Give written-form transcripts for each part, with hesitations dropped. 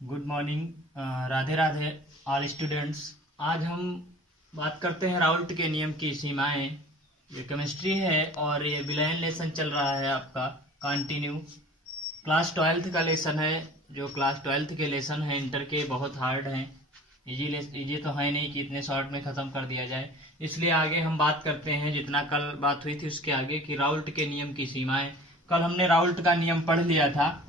Good morning, Radhe Radhe all students. आज हम बात करते हैं राउल्ट के नियम की सीमाएं। ये केमिस्ट्री है और ये विलयन लेसन चल रहा है आपका कंटिन्यू। क्लास 12th का लेसन है। जो क्लास 12th के लेसन है इंटर के बहुत हार्ड हैं। इजी तो है नहीं कि इतने शॉर्ट में ख़त्म कर दिया जाए, इसलिए आगे हम बात करते हैं। जितना कल बात हुई थी उसके आगे कि राउल्ट के नियम की सीमाएं। कल हमने राउल्ट का नियम पढ़ लिया था,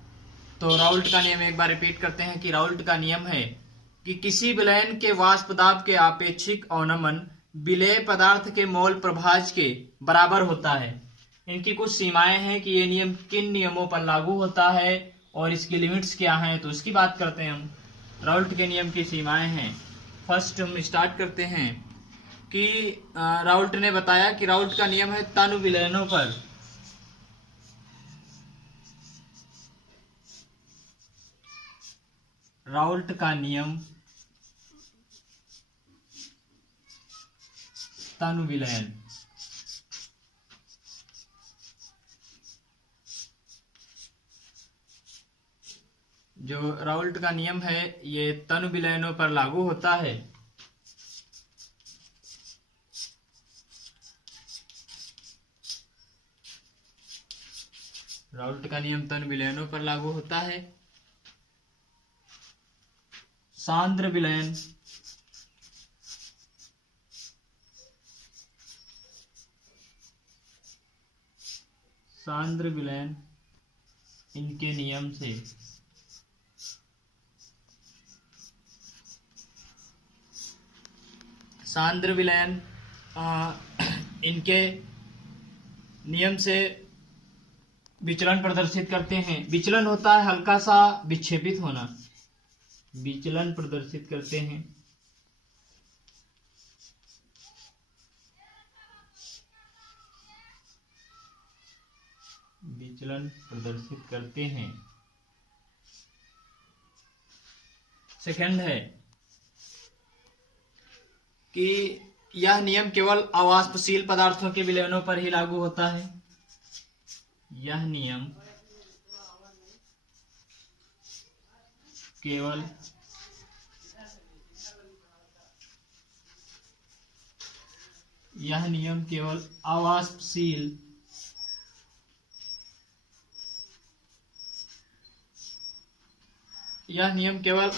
तो राउल्ट का नियम एक बार रिपीट करते हैं कि राउल्ट का नियम है कि किसी विलयन के वाष्प दाब के आपेक्षिक अवनमन विलेय पदार्थ के मोल प्रभाज के बराबर होता है। इनकी कुछ सीमाएं हैं कि ये नियम किन नियमों पर लागू होता है और इसकी लिमिट्स क्या हैं, तो उसकी बात करते हैं हम। राउल्ट के नियम की सीमाएं हैं। फर्स्ट हम स्टार्ट करते हैं कि राउल्ट ने बताया कि राउल्ट का नियम है तनु विलयनों पर राउल्ट का नियम तनु विलयन। जो राउल्ट का नियम है ये तनु विलयनों पर लागू होता है। राउल्ट का नियम तनु विलयनों पर लागू होता है। सांद्र विलयन, सांद्र विलयन इनके नियम से सांद्र विलयन इनके नियम से विचलन प्रदर्शित करते हैं। विचलन होता है हल्का सा विक्षेपित होना, विचलन प्रदर्शित करते हैं। विचलन प्रदर्शित करते हैं। सेकंड है कि यह नियम केवल अवाष्पशील पदार्थों के विलयनों पर ही लागू होता है। यह नियम केवल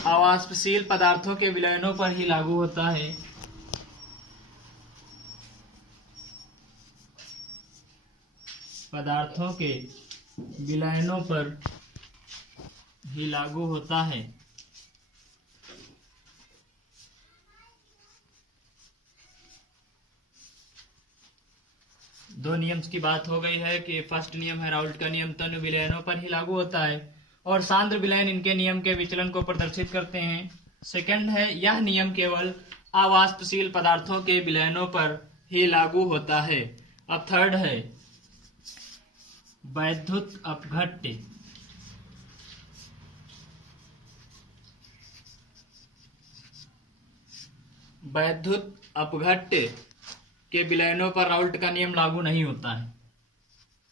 अवाष्पशील पदार्थों के विलयनों पर ही लागू होता है। पदार्थों के विलयनों पर ही लागू होता है। दो नियम्स की बात हो गई है कि फर्स्ट नियम है राउल्ट का नियम तनु विलयनों पर ही लागू होता है और सांद्र विलयन इनके नियम के विचलन को प्रदर्शित करते हैं। सेकंड है यह नियम केवल अवाष्पशील पदार्थों के विलयनों पर ही लागू होता है। अब थर्ड है वैद्युत अपघट्य। वैद्युत अपघट्य के विलयनों पर राउल्ट का नियम लागू नहीं होता है।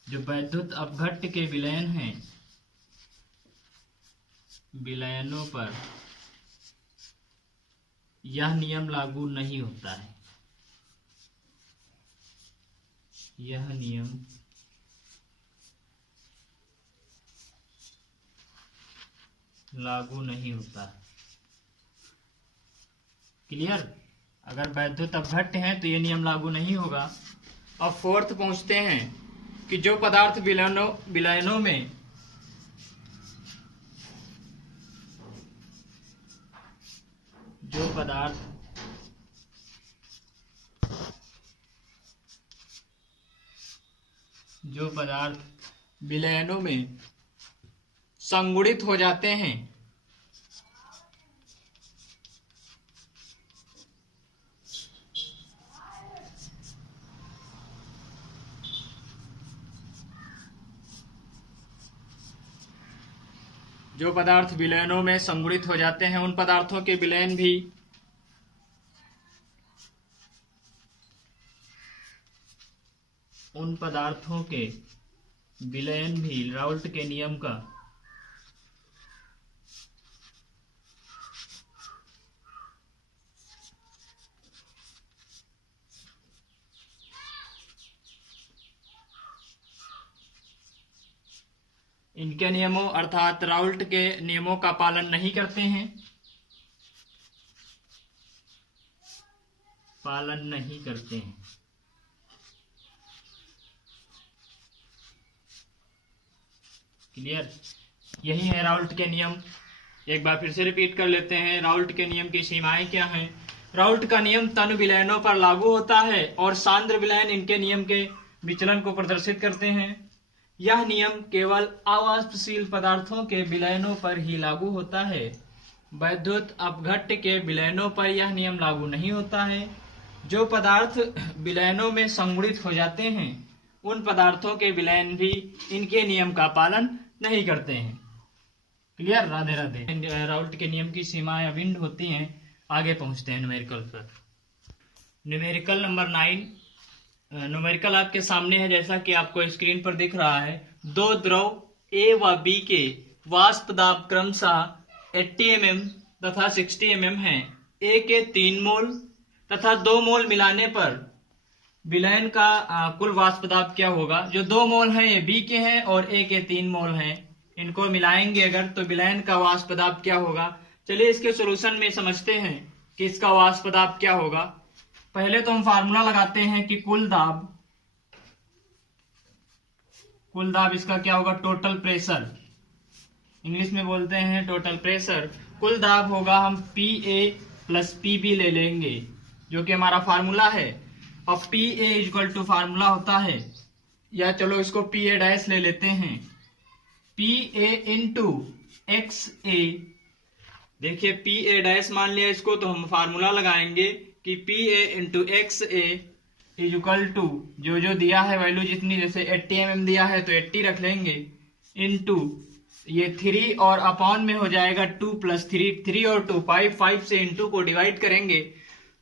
जो वैद्युत अपघट्य के विलयन हैं, विलयनों पर यह नियम लागू नहीं होता है। यह नियम लागू नहीं होता। क्लियर? अगर वैद्युत अपघट्य है तो ये नियम लागू नहीं होगा। अब फोर्थ पहुंचते हैं कि जो पदार्थ विलयनों में जो पदार्थ विलयनों में संगुणित हो जाते हैं, जो पदार्थ विलयनों में संगुणित हो जाते हैं उन पदार्थों के विलयन भी राउल्ट के नियम का इनके नियमों अर्थात राउल्ट के नियमों का पालन नहीं करते हैं, पालन नहीं करते हैं। क्लियर? यही है राउल्ट के नियम। एक बार फिर से रिपीट कर लेते हैं, राउल्ट के नियम की सीमाएं क्या हैं। राउल्ट का नियम तनु विलयनों पर लागू होता है और सांद्र विलयन इनके नियम के विचलन को प्रदर्शित करते हैं। यह नियम केवल अवाष्पशील पदार्थों के विलयनों पर ही लागू होता है। वैद्युत अपघट्य के विलयनों पर यह नियम लागू नहीं होता है। जो पदार्थ विलयनों में संगुणित हो जाते हैं उन पदार्थों के विलयन भी इनके नियम का पालन नहीं करते हैं। क्लियर? राधे राधे। राउल्ट के नियम की सीमाएं अभिन्न होती हैं। आगे पहुंचते हैं न्यूमेरिकल पर। Numerical number 9। न्यूमेरिकल आपके सामने है, जैसा कि आपको स्क्रीन पर दिख रहा है। दो द्रव ए व बी के वाष्प दाब क्रमशः 80 mm तथा 60 mm हैं। ए के 3 मोल तथा 2 मोल मिलाने पर विलयन का कुल वाष्प दाब क्या होगा? जो 2 मोल हैं ये बी के हैं और ए के 3 मोल हैं, इनको मिलाएंगे अगर तो विलयन का वाष्प दाब क्या होगा। चलिए इसके सॉल्यूशन में समझते हैं कि इसका वाष्प दाब क्या होगा। पहले तो हम फार्मूला लगाते हैं कि कुल दाब इसका क्या होगा? टोटल प्रेशर, इंग्लिश में बोलते हैं टोटल प्रेशर। कुल दाब होगा, हम PA प्लस PB ले लेंगे जो कि हमारा फार्मूला है। और PA इक्वल टू फार्मूला होता है, या चलो इसको PA डैश ले लेते हैं, PA इंटू XA। देखिए PA डैश मान लिया इसको, तो हम फार्मूला लगाएंगे कि PA into XA is equal to जो दिया है वैल्यू जितनी, जैसे 80 mm दिया है तो 80 रख लेंगे, इंटू ये 3 और अपॉन में हो जाएगा 2 प्लस 3 और 2 5 से इंटू को डिवाइड करेंगे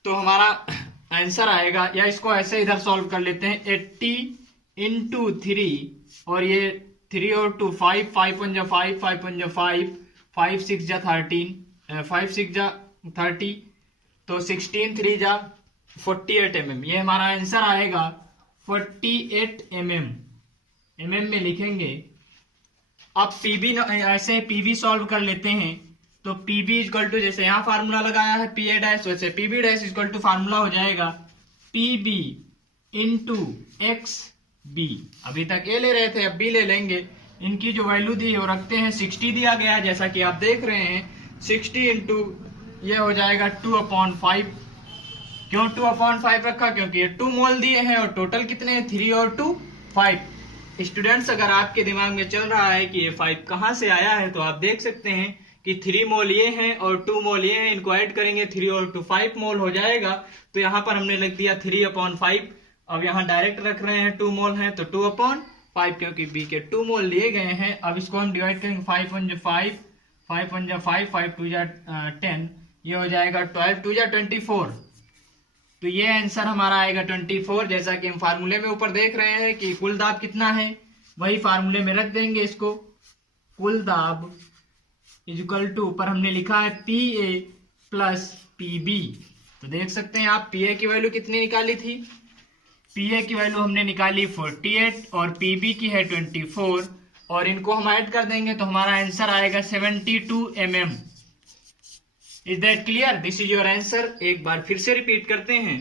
तो हमारा आंसर आएगा। या इसको ऐसे इधर सॉल्व कर लेते हैं, 80 इंटू 3 और ये 3 और 2 5 5 जा 5 5 जा 5 5 6 जा 13 5 6 जा 30 तो 16 3 जा 48 mm। ये हमारा आंसर आएगा 48 mm में लिखेंगे। अब PB ऐसे PB सॉल्व कर लेते हैं तो PB इक्वल टू, जैसे यहाँ फार्मूला लगाया है PA डैश, वैसे PB dash equal to formula हो जाएगा PB इंटू XB। अभी तक A ले रहे थे, अब B ले लेंगे। इनकी जो वैल्यू दी है वो रखते हैं, 60 दिया गया है जैसा कि आप देख रहे हैं। 60 इंटू ये हो जाएगा 2/5। क्यों 2/5 रखा? क्योंकि ये 2 मोल दिए हैं और टोटल कितने हैं? 3 और 2 5। स्टूडेंट्स, अगर आपके दिमाग में चल रहा है कि ये 5 कहाँ से आया है तो आप देख सकते हैं कि 3 मोल ये हैं और 2 मोल ये हैं, इनको ऐड करेंगे 3 और 2 5 मोल हो जाएगा। तो यहाँ पर हमने लिख दिया 3/5। अब यहाँ डायरेक्ट रख रहे हैं 2 मोल हैं तो 2/5 क्योंकि बी के 2 मोल लिए गए हैं। अब इसको हम डिवाइड करेंगे, 5 1 जा 5 5 1 जा 5 5 2 जा 10, ये हो जाएगा 12 2 जा 24। तो ये आंसर हमारा आएगा 24। जैसा कि हम फार्मूले में ऊपर देख रहे हैं कि कुल दाब कितना है, वही फार्मूले में रख देंगे इसको। कुल दाब इक्वल टू, ऊपर हमने लिखा है PA प्लस PB। तो देख सकते हैं आप PA की वैल्यू कितनी निकाली थी? PA की वैल्यू हमने निकाली 48 और PB की है 24 और इनको हम ऐड कर देंगे तो हमारा आंसर आएगा 72 mm। Is that clear? This is your answer. एक बार फिर से रिपीट करते हैं।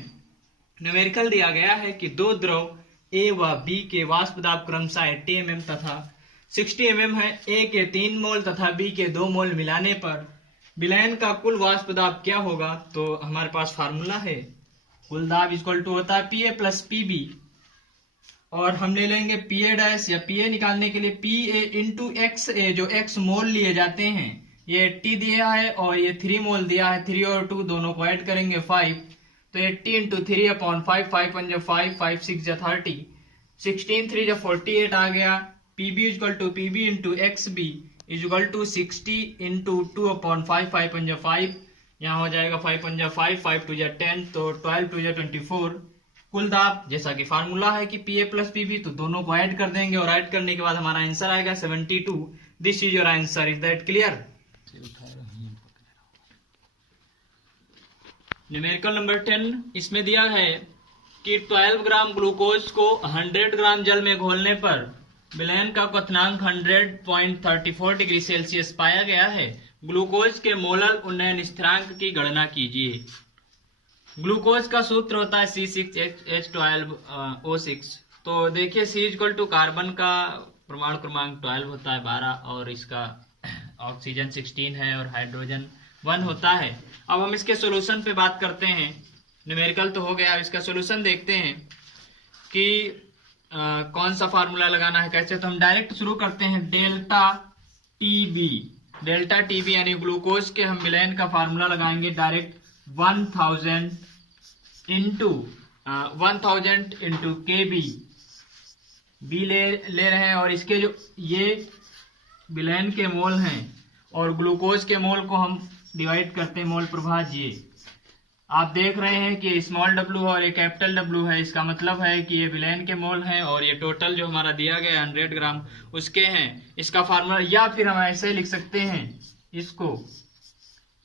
न्यूमेरिकल दिया गया है कि दो द्रव A व B के वाष्प दाब क्रमशः 80 mm तथा 60 mm है। A के 3 मोल तथा B के 2 मोल मिलाने पर विलयन का कुल वाष्प दाब क्या होगा? तो हमारे पास फार्मूला है, कुल दाब इक्वल टू होता है PA प्लस PB और हम ले लेंगे PA डैश या PA निकालने के लिए PA इंटू XA, जो X मोल लिए जाते हैं। ये 80 दिया है और ये 3 मोल दिया है, 3 और 2 दोनों को ऐड करेंगे 5, तो 80 इंटू 3/5 5 1 जा 5 5 6 जा 30 16 3 जा 48 आ गया। PB equal to PB into XB is equal to 60 into 2/5 5 1 जा 5, यहाँ हो जाएगा 5 1 जा 5 5 2 जा 10, तो 12 2 जा 24। कुल दाब जैसा कि फार्मूला है कि PA प्लस PB, तो दोनों को ऐड कर देंगे और ऐड करने के बाद हमारा आंसर आएगा 72। This is your answer. Is that clear? Numerical number 10, इसमें दिया है कि 12 ग्राम ग्लूकोज को 100 ग्राम जल में घोलने पर विलयन का क्वथनांक 100.34 डिग्री सेल्सियस पाया गया है। ग्लूकोज के मोलर उन्नयन स्थिरांक की गणना कीजिए। ग्लूकोज का सूत्र होता है C6H12O6। तो देखिए C इक्वल टू कार्बन का परमाणु क्रमांक 12 होता है 12, और इसका ऑक्सीजन 16 है और हाइड्रोजन 1 होता है। अब हम इसके सॉल्यूशन पे बात करते हैं। न्यूमेरिकल तो हो गया, इसका सॉल्यूशन देखते हैं कि कौन सा फार्मूला लगाना है, कैसे। तो हम डायरेक्ट शुरू करते हैं। डेल्टा टीबी यानी ग्लूकोज के हम विलयन का फार्मूला लगाएंगे डायरेक्ट 1000 इंटू केबी बी ले रहे हैं, और इसके जो ये विलयन के मोल हैं और ग्लूकोज के मोल को हम डिवाइड करते हैं मोल प्रभाज ये। आप देख रहे हैं कि स्मॉल डब्ल्यू और ये कैपिटल डब्ल्यू है। इसका मतलब है कि ये विलयन के मोल हैं और ये टोटल जो हमारा दिया गया 100 ग्राम उसके हैं। इसका फार्मूला, या फिर हम ऐसे लिख सकते हैं इसको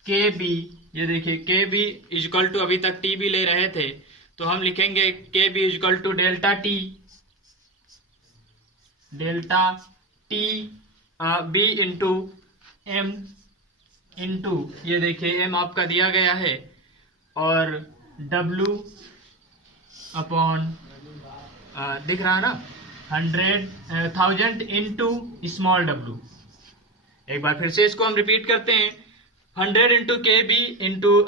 के बी, ये देखिए के बी इक्वल टू, अभी तक टी बी ले रहे थे तो हम लिखेंगे के B equal to delta T B into M into, ये देखिए एम आपका दिया गया है, और W अपॉन दिख रहा है ना 1000 इंटू स्मॉल w। एक बार फिर से इसको हम रिपीट करते हैं। 100 into K B into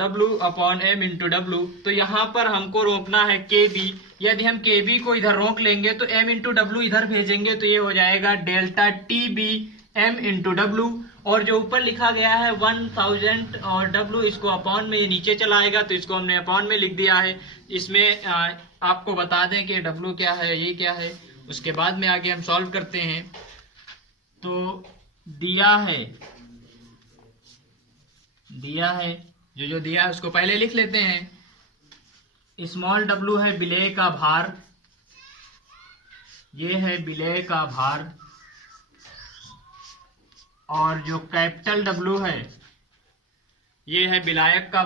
W upon M into W। तो यहाँ पर हमको रोकना है के बी। यदि हम के बी को इधर रोक लेंगे तो एम इंटू डब्ल्यू इधर भेजेंगे तो ये हो जाएगा delta T B M into W. और जो ऊपर लिखा गया है 1000 और W, इसको अपॉन में ये नीचे चला आएगा तो इसको हमने अपॉन में लिख दिया है। इसमें आपको बता दें कि W क्या है, ये क्या है, उसके बाद में आगे हम सॉल्व करते हैं। तो दिया है जो दिया है उसको पहले लिख लेते हैं। स्मॉल W है विलेय का भार, ये है विलेय का भार, और जो कैपिटल W है ये है विलायक का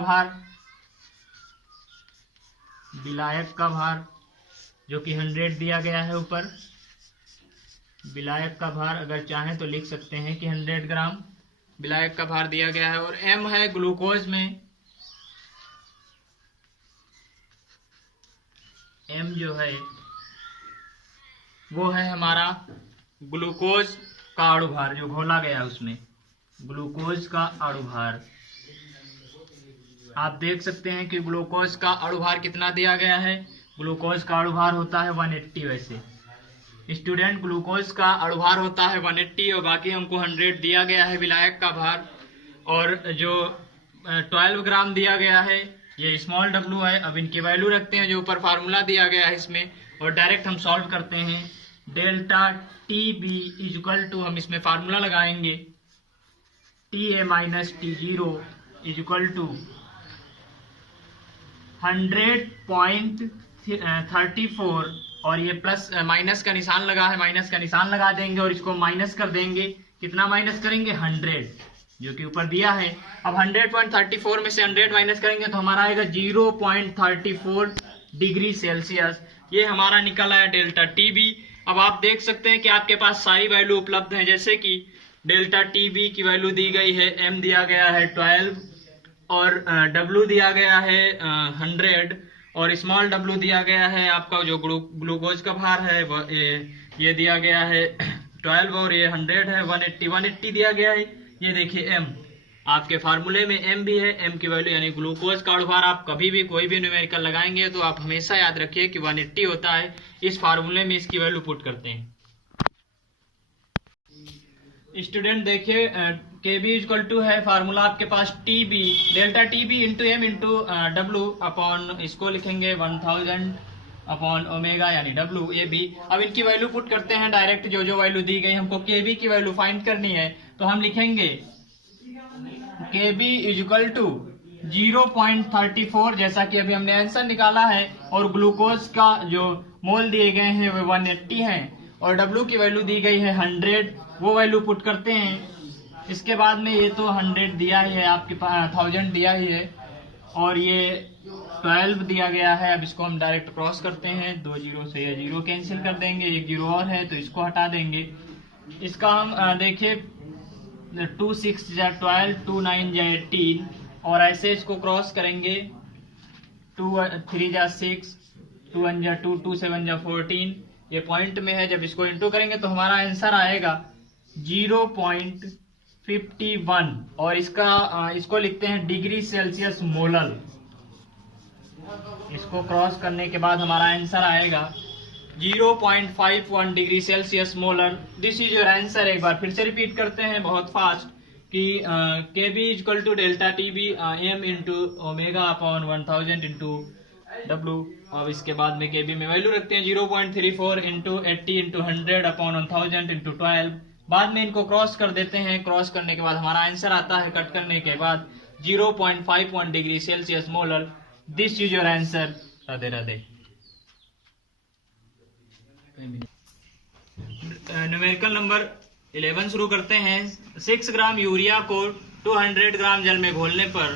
भार, जो कि 100 दिया गया है ऊपर। विलायक का भार अगर चाहें तो लिख सकते हैं कि 100 ग्राम विलायक का भार दिया गया है। और M है ग्लूकोज में, M जो है वो है हमारा ग्लूकोज का अणु भार, जो घोला गया उसमें ग्लूकोज का अणु भार। आप देख सकते हैं कि ग्लूकोज का अणु भार कितना दिया गया है। ग्लूकोज का अणु भार होता है 180। वैसे स्टूडेंट, ग्लूकोज का अणु भार होता है 180 और बाकी हमको 100 दिया गया है विलायक का भार, और जो 12 ग्राम दिया गया है ये स्मॉल w है। अब इनकी वैल्यू रखते हैं जो ऊपर फार्मूला दिया गया है इसमें, और डायरेक्ट हम सॉल्व करते हैं। Delta T B equal to, हम इसमें फार्मूला लगाएंगे T A minus T zero equal to 100.34, और ये प्लस माइनस का निशान लगा है, माइनस का निशान लगा देंगे और इसको माइनस कर देंगे। कितना माइनस करेंगे? 100, जो कि ऊपर दिया है। अब 100.34 में से 100 माइनस करेंगे तो हमारा आएगा 0.34 डिग्री सेल्सियस। ये हमारा निकल आया डेल्टा टी बी। अब आप देख सकते हैं कि आपके पास सारी वैल्यू उपलब्ध है, जैसे कि डेल्टा टी बी की वैल्यू दी गई है, एम दिया गया है 12, और डब्ल्यू दिया गया है 100, और स्मॉल w दिया गया है आपका जो ग्लूकोज का भार है ये दिया गया है 12, और ये 100 है 180 दिया गया है। ये देखिए m, आपके फार्मूले में m भी है, m की वैल्यू यानी ग्लूकोज का भार। आप कभी भी कोई भी न्यूमेरिकल लगाएंगे तो आप हमेशा याद रखिए कि 180 होता है। इस फार्मूले में इसकी वैल्यू पुट करते हैं। स्टूडेंट देखिए के बी इक्वल टू है फार्मूला आपके पास T B, delta T B into M into W upon, इसको लिखेंगे 1000 अपॉन ओमेगा यानी डब्ल्यू ए बी। अब इनकी वैल्यू पुट करते हैं डायरेक्ट, जो वैल्यू दी गई हमको के बी की वैल्यू फाइंड करनी है। तो हम लिखेंगे के बी इक्वल टू 0.34, जैसा कि अभी हमने आंसर निकाला है, और ग्लूकोज का जो मोल दिए गए हैं वो 180 हैं, और डब्ल्यू की वैल्यू दी गई है 100, वो वैल्यू पुट करते हैं। इसके बाद में ये तो 100 दिया ही है आपके पास, 1000 दिया ही है, और ये 12 दिया गया है। अब इसको हम डायरेक्ट क्रॉस करते हैं, 2 जीरो से ये जीरो कैंसिल कर देंगे, एक जीरो और है तो इसको हटा देंगे। इसका हम देखिए 2 6 जा 12, 2 9 जा 18 और ऐसे इसको क्रॉस करेंगे। 2 3 जा 6, 2 1 जा 2, 2 7 जा 14, ये पॉइंट में है। जब इसको इंटू करेंगे तो हमारा आंसर आएगा 0.51 और इसको लिखते हैं डिग्री सेल्सियस मोलर। इसको क्रॉस करने के बाद हमारा आंसर आएगा 0.51 degree Celsius molar. This is your answer. एक बार फिर से रिपीट करते हैं बहुत फास्ट कि KB equal to delta TB M into omega upon 1000 into W। अब इसके बाद में KB में वैल्यू रखते हैं 0.34 इंटू 80 इंटू 100 अपॉन 1000 इंटू 12। बाद में इनको क्रॉस कर देते हैं। क्रॉस करने के बाद हमारा आंसर आता है कट करने के बाद 0.51 degree Celsius molar. This is your answer. Radhe Radhe. Numerical number 11 शुरू करते हैं। 6 ग्राम यूरिया को 200 ग्राम जल में घोलने पर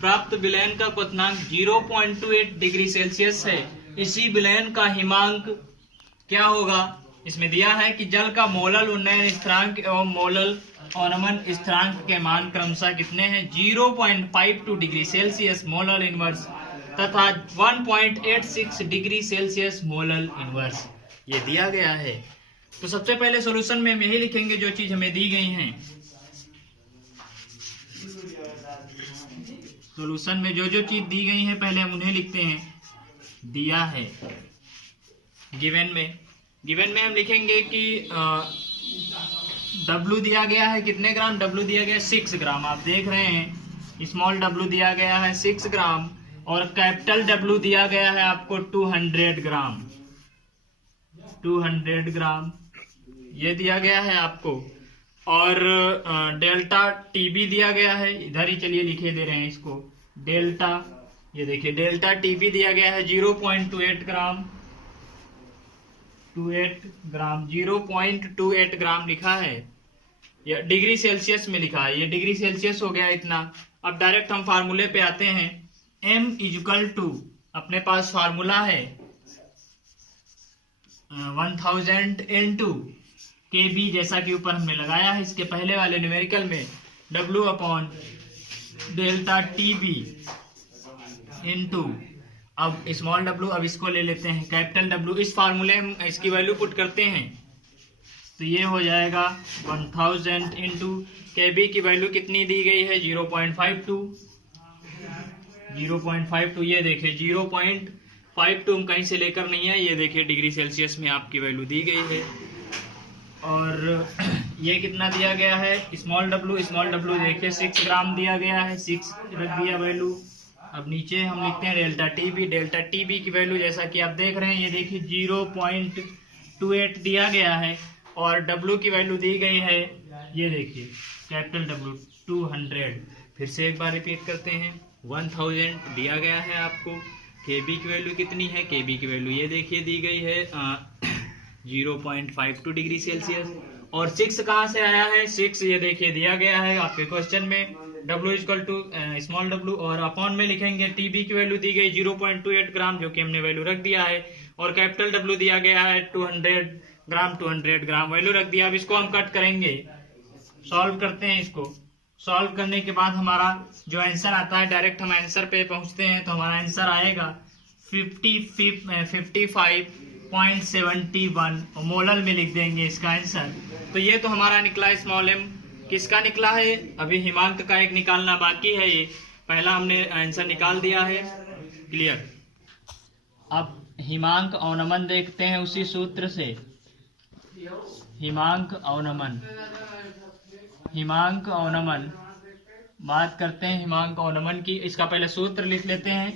प्राप्त विलयन का क्वथनांक 0.28 डिग्री सेल्सियस है। इसी विलयन का हिमांक क्या होगा? इसमें दिया है कि जल का मोलल उन्नयन स्थिरांक एवं मोलल अवनमन स्थिरांक के मान क्रमशः कितने हैं? 0.52 डिग्री सेल्सियस मोलल इनवर्स तथा 1.86 डिग्री सेल्सियस मोलल इनवर्स, ये दिया गया है। तो सबसे पहले सॉल्यूशन में हम यही लिखेंगे जो चीज हमें दी गई है। सॉल्यूशन में जो जो चीज दी गई है पहले हम उन्हें लिखते हैं। दिया है गिवन में हम लिखेंगे कि W दिया गया है कितने ग्राम? W दिया गया 6 ग्राम। आप देख रहे हैं स्मॉल W दिया गया है 6 ग्राम और कैपिटल W दिया गया है आपको 200 ग्राम। 200 ग्राम ये दिया गया है आपको। और डेल्टा TB दिया गया है, इधर ही चलिए लिखे दे रहे हैं इसको। डेल्टा, ये देखिए डेल्टा TB दिया गया है 0.28 ग्राम। 0.28 ग्राम लिखा है, या डिग्री सेल्सियस में लिखा है। ये डिग्री सेल्सियस हो गया इतना। अब डायरेक्ट हम फार्मूले पे आते हैं। M इक्वल टू, अपने पास फार्मूला है 1000 इंटू KB, जैसा कि ऊपर हमने लगाया है इसके पहले वाले न्यूमेरिकल में, W upon delta TB into, अब स्मॉल W, अब इसको ले लेते हैं कैपिटल W। इस फार्मूले में इसकी वैल्यू पुट करते हैं तो ये हो जाएगा 1000 इंटू KB की वैल्यू कितनी दी गई है? 0.52। ये देखिए 0.52 हम कहीं से लेकर नहीं है, ये देखिए डिग्री सेल्सियस में आपकी वैल्यू दी गई है। और ये कितना दिया गया है? स्मॉल W देखिए 6 ग्राम दिया गया है, 6 रख दिया वैल्यू। अब नीचे हम लिखते हैं डेल्टा TB की वैल्यू जैसा कि आप देख रहे हैं, ये देखिए 0.28 दिया गया है और W की वैल्यू दी गई है, ये देखिए कैपिटल W 200। फिर से एक बार रिपीट करते हैं। 1000 दिया गया है आपको। KB की वैल्यू कितनी है? KB की वैल्यू ये देखिए दी गई है 0.52 डिग्री सेल्सियस। और 6 कहाँ से आया है? 6 ये देखिए दिया गया है आपके क्वेश्चन में, W equal to small W, और अपॉन में लिखेंगे TB की वैल्यू दी गई 0.28 ग्राम, जो कि हमने वैल्यू रख दिया है। और कैपिटल W दिया गया है 200 ग्राम वैल्यू रख दिया। अब इसको हम कट करेंगे, सॉल्व करते हैं इसको। सॉल्व करने के बाद हमारा जो आंसर आता है, डायरेक्ट हम आंसर पे पहुंचते हैं, तो हमारा आंसर आएगा 55.71 मोलल में लिख देंगे इसका आंसर। तो ये तो हमारा निकला स्मॉल m। किसका निकला है? अभी हिमांक का एक निकालना बाकी है। ये पहला हमने आंसर निकाल दिया है, क्लियर। अब हिमांक अवनमन देखते हैं उसी सूत्र से। हिमांक अवनमन बात करते हैं हिमांक अवनमन की। इसका पहले सूत्र लिख लेते हैं।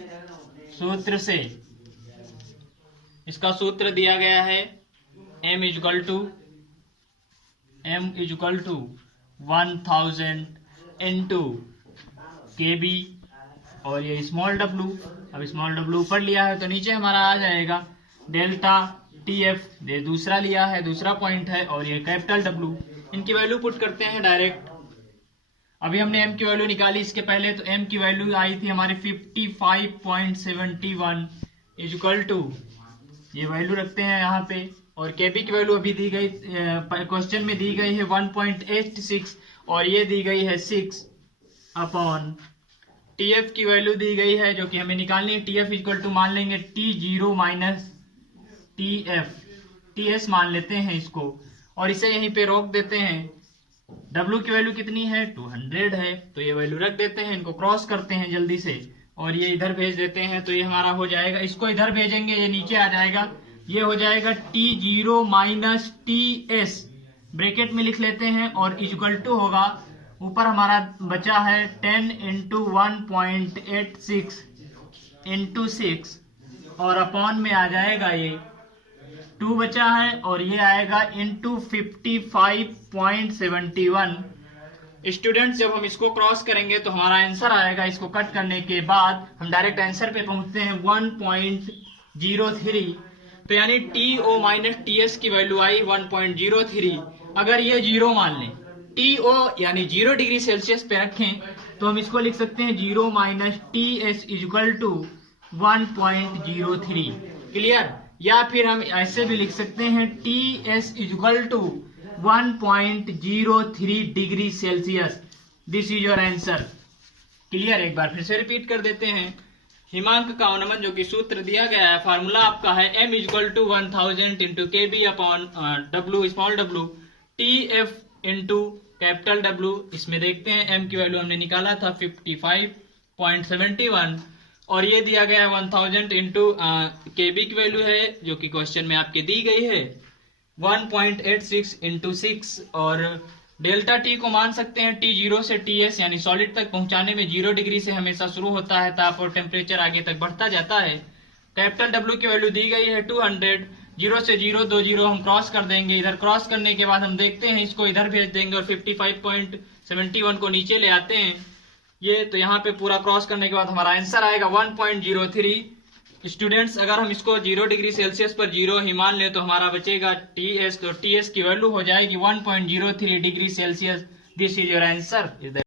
सूत्र से इसका सूत्र दिया गया है M equal to 1000 into KB और ये स्मॉल W। अब स्मॉल W ऊपर लिया है तो नीचे हमारा आ जाएगा डेल्टा TF, ये दूसरा लिया है, दूसरा पॉइंट है, और ये कैपिटल W। इनकी वैल्यू पुट करते हैं डायरेक्ट। अभी हमने m की वैल्यू निकाली इसके पहले, तो m की वैल्यू आई थी हमारी 55.71 इक्वल टू, ये वैल्यू रखते हैं यहाँ पे। और kb की वैल्यू अभी दी गई, क्वेश्चन में दी गई है 1.86 और ये दी गई है 6 अपॉन tf की वैल्यू दी गई है जो कि हमें निकालनी है। tf इक्वल टू मान लेंगे t0 माइनस tf, ts मान लेते हैं इसको और इसे यहीं पे रोक देते हैं। w की वैल्यू कितनी है, 200 है, तो ये वैल्यू रख देते हैं, इनको क्रॉस करते हैं जल्दी से और ये इधर भेज देते हैं, तो ये हमारा हो जाएगा। इसको इधर भेजेंगे, ये नीचे आ जाएगा, ये हो जाएगा t0 माइनस ts, ब्रैकेट में लिख लेते हैं और इक्वल टू होगा, ऊपर हमारा बचा है 10 इंटू 1.86 इंटू 6 और अपॉन में आ जाएगा ये 2 बचा है और ये आएगा इंटू 55.71। स्टूडेंट्स जब हम इसको क्रॉस करेंगे तो हमारा आंसर आएगा, इसको कट करने के बाद हम डायरेक्ट आंसर पे पहुंचते हैं 1.03, तो यानी TO माइनस TS की वैल्यू आई 1.03। अगर ये 0 मान लें, TO यानी 0 डिग्री सेल्सियस पे रखें, तो हम इसको लिख सकते हैं 0 minus TS equal to 1.03। Clear? या फिर हम ऐसे भी लिख सकते हैं TS equal to 1.03 degree Celsius. This is your answer. Clear? एक बार फिर से रिपीट कर देते हैं। हिमांक का अवनमन जो कि सूत्र दिया गया है, फार्मूला आपका है m equal to 1000 into kb upon w small w tf into capital W। इसमें देखते हैं m की वैल्यू हमने निकाला था 55.71 और ये दिया गया है 1000 इंटू kb की वैल्यू है जो कि क्वेश्चन में आपके दी गई है 1.86 इंटू 6 और डेल्टा t को मान सकते हैं t0 से ts यानी सॉलिड तक पहुंचाने में 0 डिग्री से हमेशा शुरू होता है, ताप और टेम्परेचर आगे तक बढ़ता जाता है। कैपिटल W की वैल्यू दी गई है 200, 0 से 0 2 0 हम क्रॉस कर देंगे, इधर क्रॉस करने के बाद हम देखते हैं इसको इधर भेज देंगे और 55.71 को नीचे ले आते हैं ये, तो यहाँ पे पूरा क्रॉस करने के बाद हमारा आंसर आएगा 1.03। स्टूडेंट्स अगर हम इसको 0 डिग्री सेल्सियस पर 0 ही मान ले तो हमारा बचेगा TS, तो TS की वैल्यू हो जाएगी 1.03 degree Celsius. This is your answer.